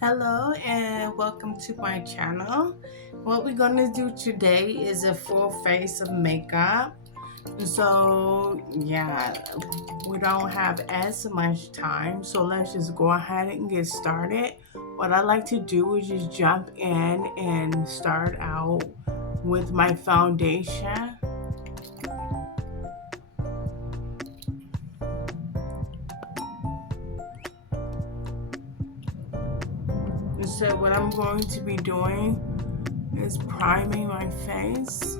Hello and welcome to my channel. What we're gonna do today is a full face of makeup. So yeah, we don't have as much time, so let's just go ahead and get started. What I like to do is just jump in and start out with my foundation. So what I'm going to be doing is priming my face.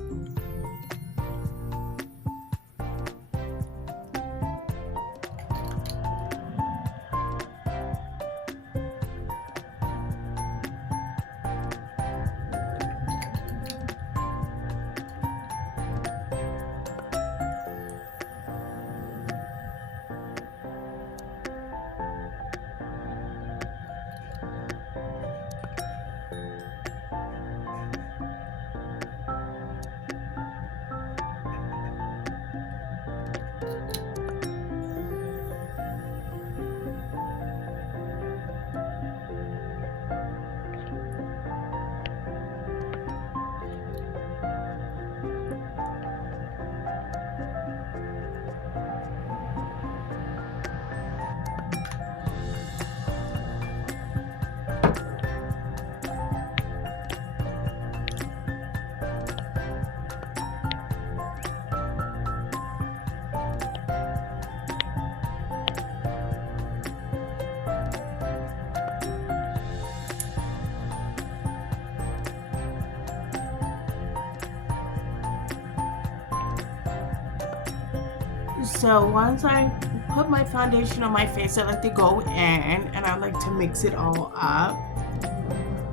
So once I put my foundation on my face, I like to go in and I like to mix it all up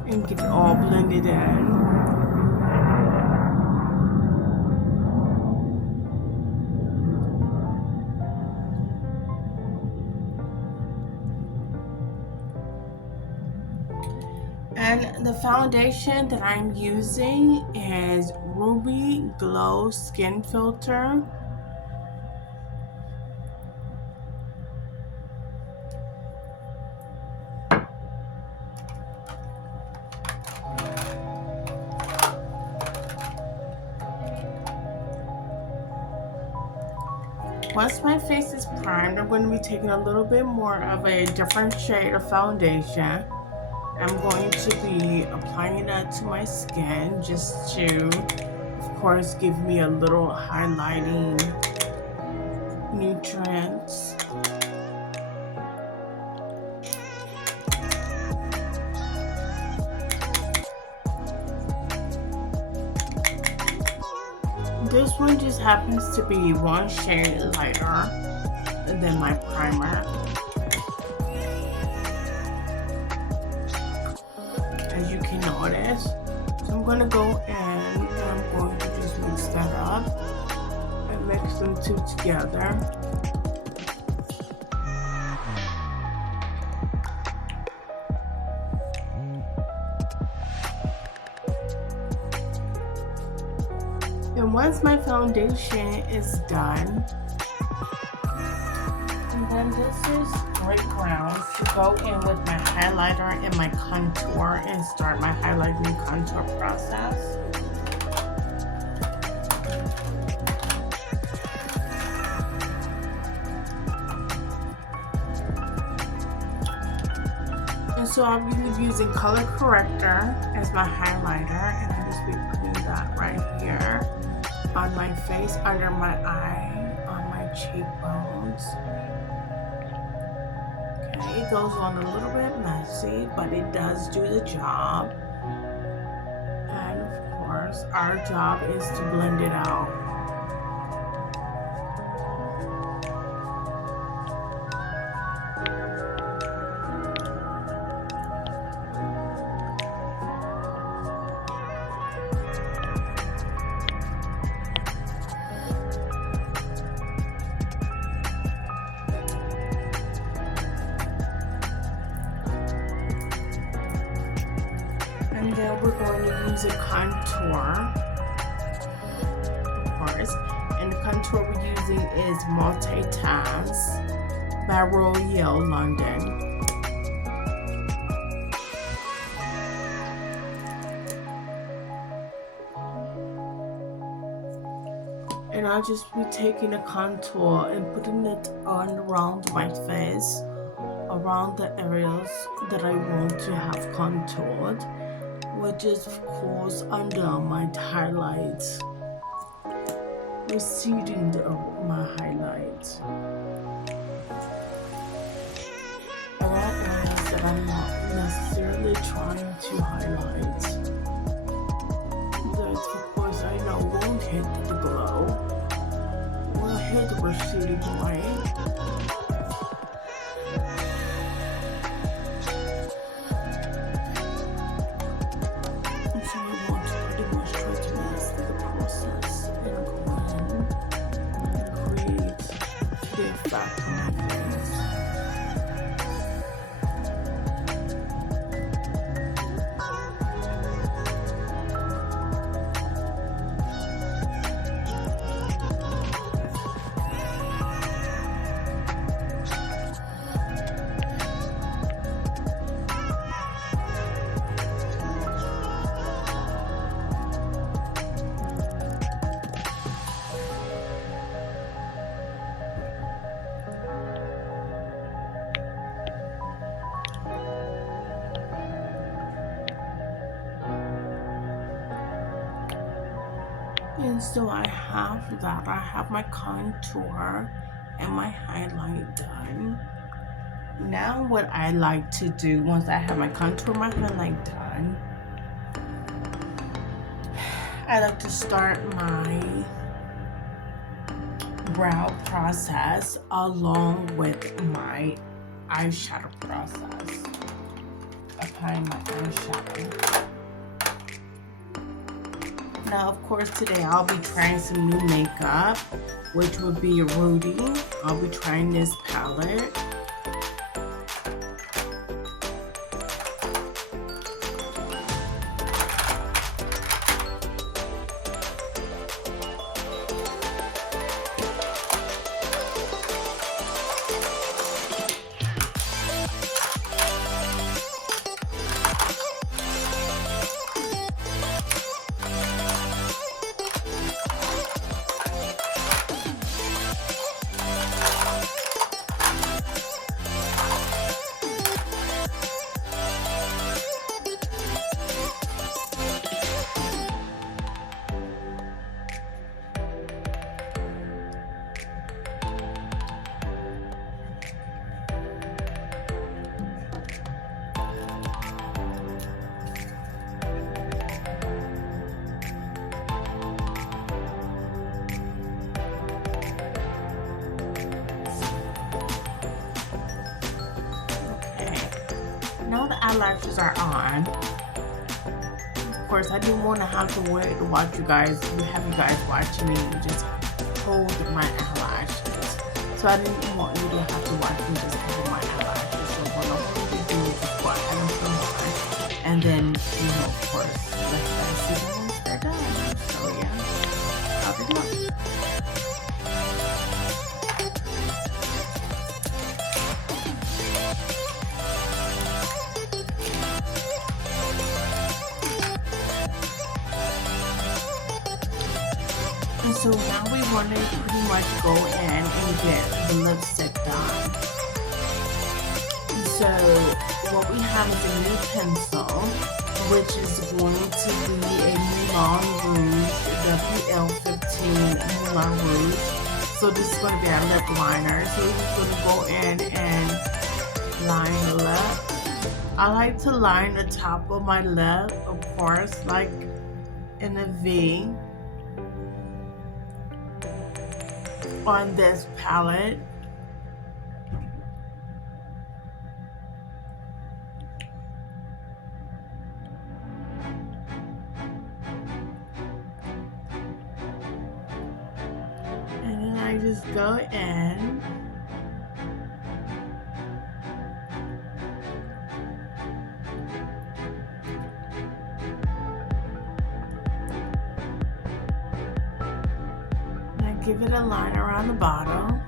and get it all blended in. And the foundation that I'm using is Ruby Glow Skin Filter. Once my face is primed, I'm going to be taking a little bit more of a different shade of foundation. I'm going to be applying that to my skin just to, of course, give me a little highlighting nutrients. This one just happens to be one shade lighter than my primer. As you can notice. So I'm going to go in and I'm going to just mix that up and mix them two together. And once my foundation is done, and then this is great ground to go in with my highlighter and my contour and start my highlighting contour process. And so I'll be using color corrector as my highlighter, and I'll just be putting that right here on my face, under my eye, on my cheekbones. Okay, it goes on a little bit messy, but it does do the job. And of course, our job is to blend it out. And then we're going to use a contour, of course. And the contour we're using is Multitask by Royal London. and I'll just be taking a contour and putting it on around my face, around the areas that I want to have contoured, which is of course under my highlights, receding my highlights, around areas that I'm not necessarily trying to highlight, that of course I know won't hit the glow, will hit the receding light. Back to my face. And so I have that. I have my contour and my highlight done. Now what I like to do once I have my contour and my highlight done, I like to start my brow process along with my eyeshadow process. Applying my eyeshadow. Now, of course, today I'll be trying some new makeup, which would be Rudy. I'll be trying this palette. Now the eyelashes are on. Of course, I didn't want to have to wait to watch you guys, have you guys watching me just hold my eyelashes. So I didn't want you to have to watch me just hold my eyelashes. So what I'm going to do is just go ahead and put them on, and then, you know, of course, let you guys see them once they're done. So yeah, how they look. And so now we want to pretty much go in and get the lipstick done. So what we have is a new pencil, which is going to be a Moulin Rouge WL15 Moulin Rouge. So this is going to be our lip liner. So we're just going to go in and line the lip. I like to line the top of my lip, of course, like in a V. On this palette. And then I just go in. Give it a line around the bottom.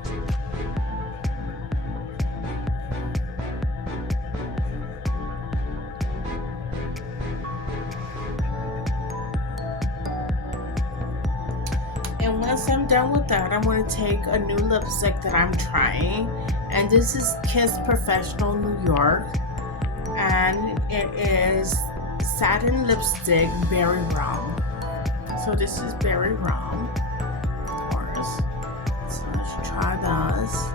And once I'm done with that, I'm going to take a new lipstick that I'm trying. And this is Kiss Professional New York. And it is satin lipstick berry rum. So this is berry rum, of course. So let's try those.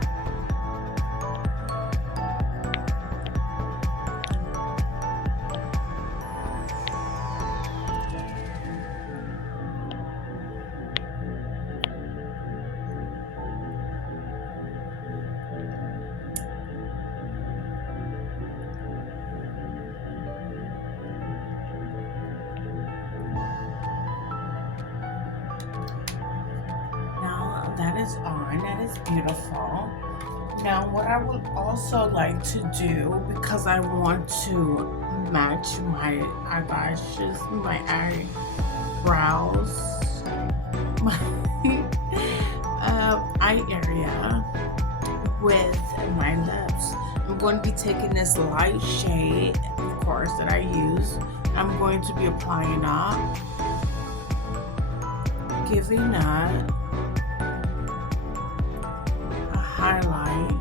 That is on, that is beautiful. Now what I would also like to do, because I want to match my eyelashes, my eyebrows, my eye area with my lips, I'm going to be taking this light shade, of course, that I use. I'm going to be applying that, giving that highlight.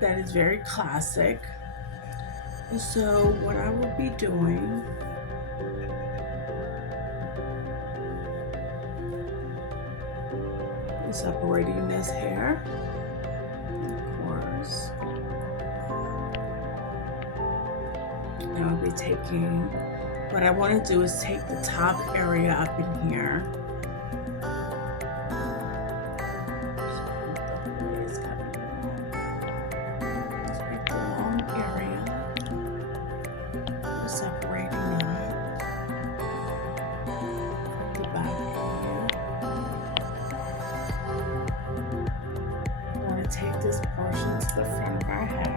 That is very classic. And so what I will be doing is separating this hair, of course. what I want to do is take the top area up in here. Take the long area, separating that from the back area. I want to take this portion to the front of our head.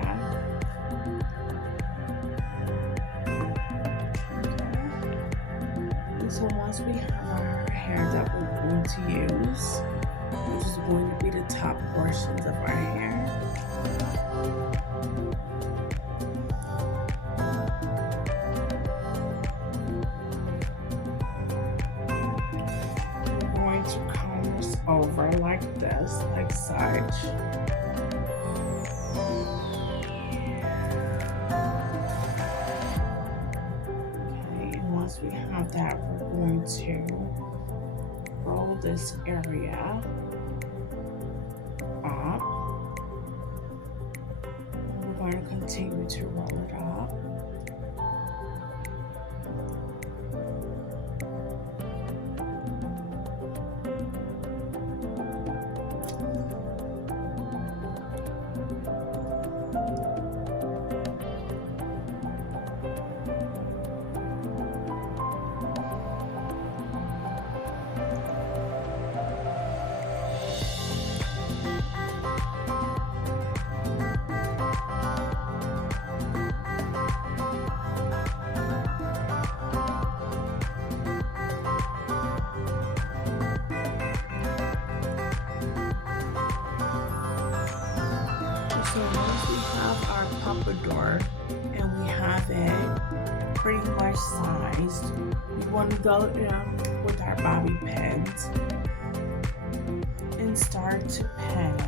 So once we have our hair that we're going to use, which is going to be the top portions of our hair, we're going to comb this over like this, like such. Once we have that, we're going to roll this area up. We're going to continue to roll it up. So once we have our pompadour and we have it pretty much sized, we want to go in with our bobby pins and start to pin it.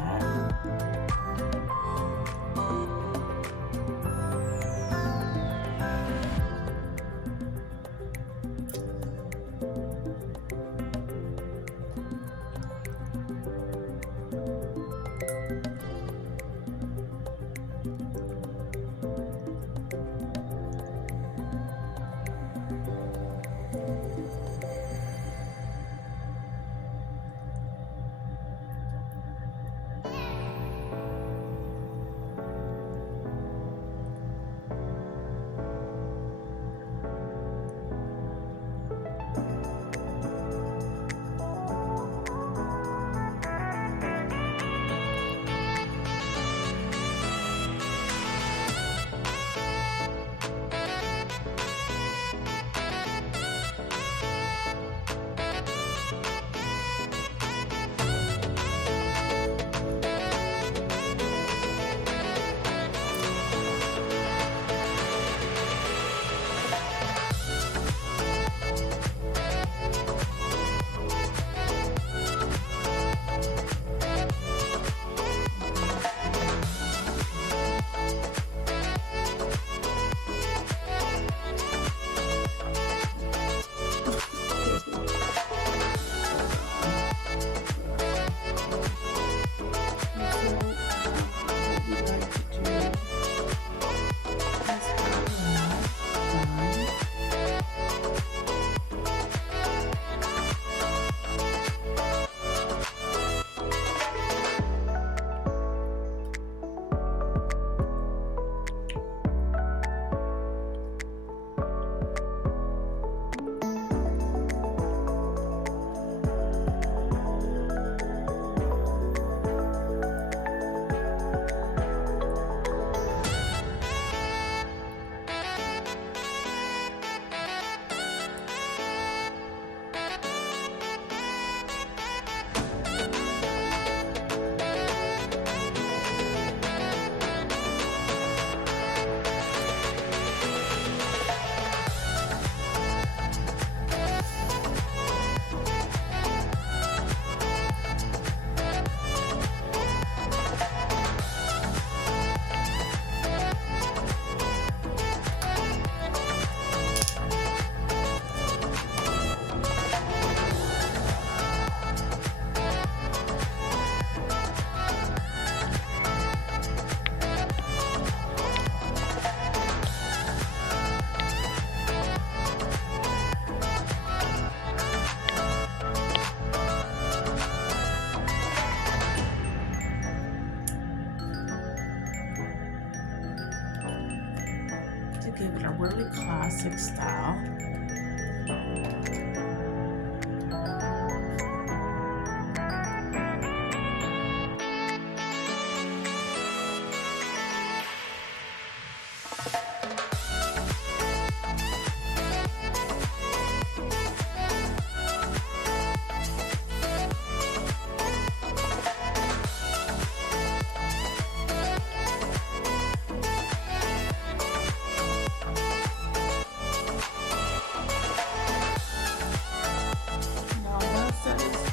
give it a really classic style.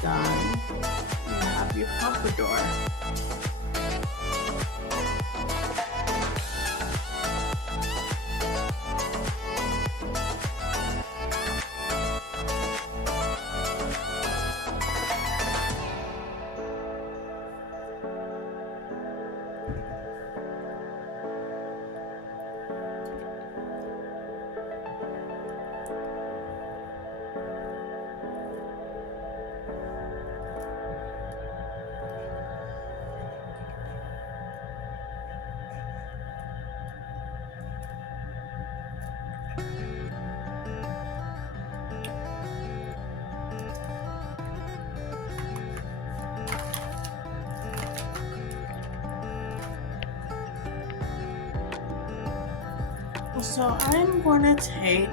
Done. You have your pompadour. So I'm gonna take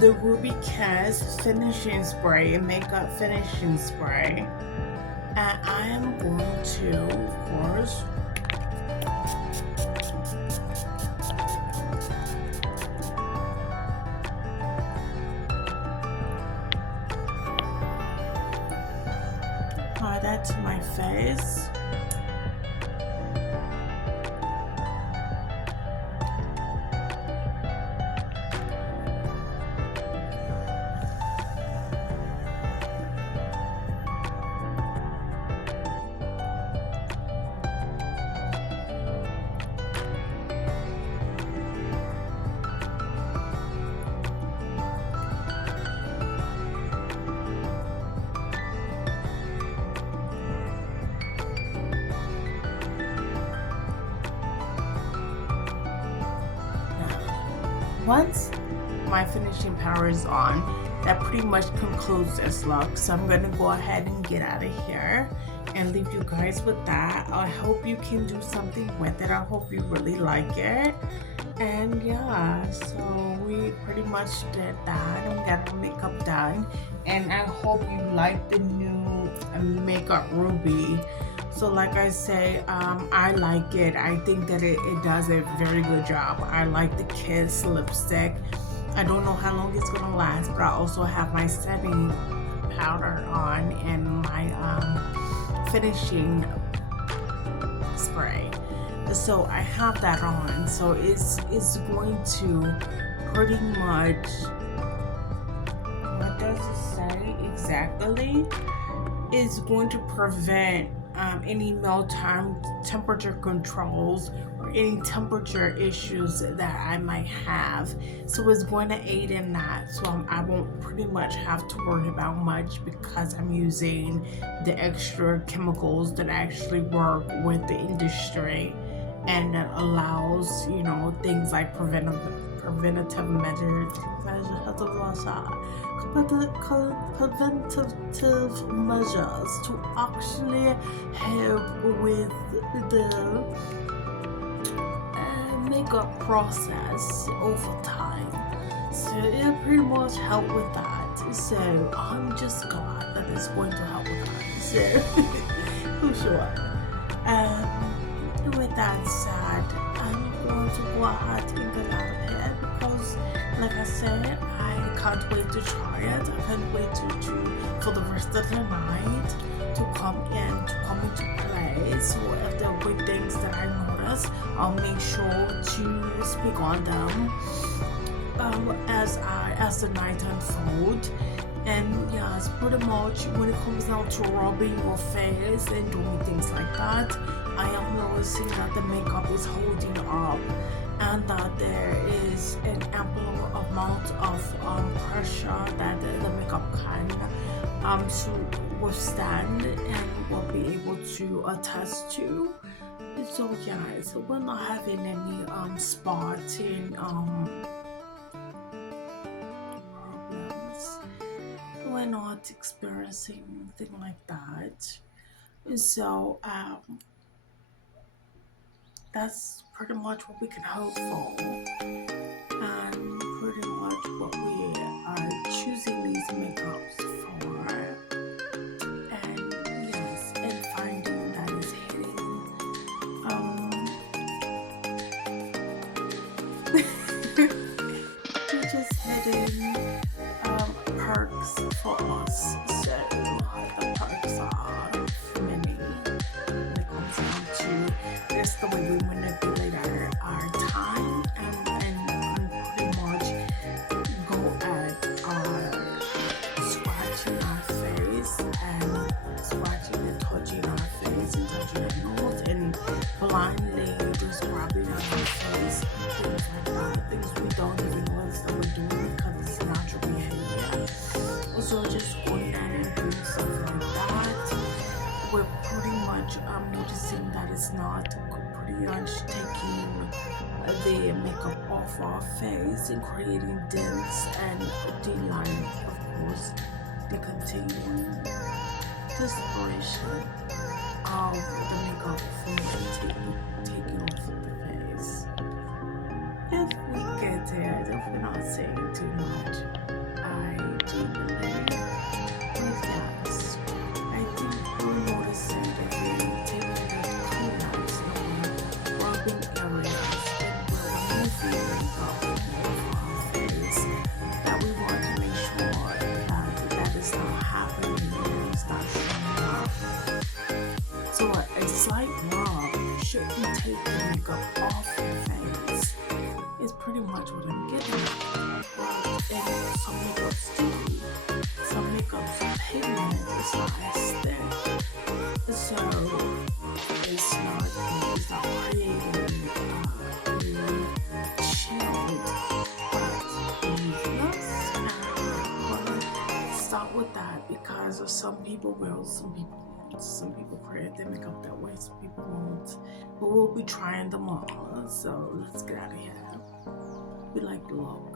the Ruby Kiss finishing spray and makeup finishing spray, and I am going to, of course, apply that to my face. Once my finishing powder is on, that pretty much concludes this look. So I'm gonna go ahead and get out of here and leave you guys with that. I hope you can do something with it. I hope you really like it. And yeah, so we pretty much did that and we got our makeup done. And I hope you like the new Makeup Ruby. So like I say, I like it. I think that it does a very good job. I like the Kiss lipstick. I don't know how long it's gonna last, but I also have my setting powder on and my finishing spray. So I have that on. So it's going to pretty much, what does it say exactly? It's going to prevent any mealtime temperature controls or any temperature issues that I might have. So it's going to aid in that. So I won't pretty much have to worry about much because I'm using the extra chemicals that actually work with the industry and that allows, you know, things like preventative measures to actually help with the makeup process over time. So it pretty much help with that. So I'm just glad that it's going to help with that. So for sure. With that said, I'm going to go ahead and get out of here because, like I said, I can't wait to try it. I can't wait for the rest of the night to come into play. So if there are good things that I notice, I'll make sure to speak on them as the night unfolds. And yeah, it's pretty much when it comes down to rubbing your face and doing things like that, I am noticing that the makeup is holding up and that there is an ample amount of pressure that the makeup can to withstand and will be able to attest to. So yeah, so we're not having any spotting problems. We're not experiencing anything like that. So that's pretty much what we can hope for, and pretty much what we are choosing these makeups for. And yes, and finding that is hitting we're just hitting perks for us. So the perks are many when it comes down to just the way we manipulate our time and pretty much go at our scratching our face and scratching and touching our face and touching our nose and blindly just grabbing at our face and things like that. Things we don't even notice that we're doing because it's natural behavior. So just going in and doing stuff like that, we're pretty much noticing that it's not pretty much taking the makeup off our face and creating dents and the line, of course, the continuing dispersion of the makeup from taking off of the face. If we get it, if we're not saying too much, I do believe, but yes, I think we're noticing that we're taking the cleanouts and we're rubbing areas and we're removing makeup off our face, that we want to make sure that that is not happening and it's not showing up. So a slight rub shouldn't take the makeup off your face. Is pretty much what I'm getting at. But and some makeups do. Some makeups pigment is not as thick. So it's not creating a chilled but needless. And I'm gonna stop with that because some people will, some people won't. Some people create their makeup that way, some people won't. But we'll be trying them all. So let's get out of here. We like the look.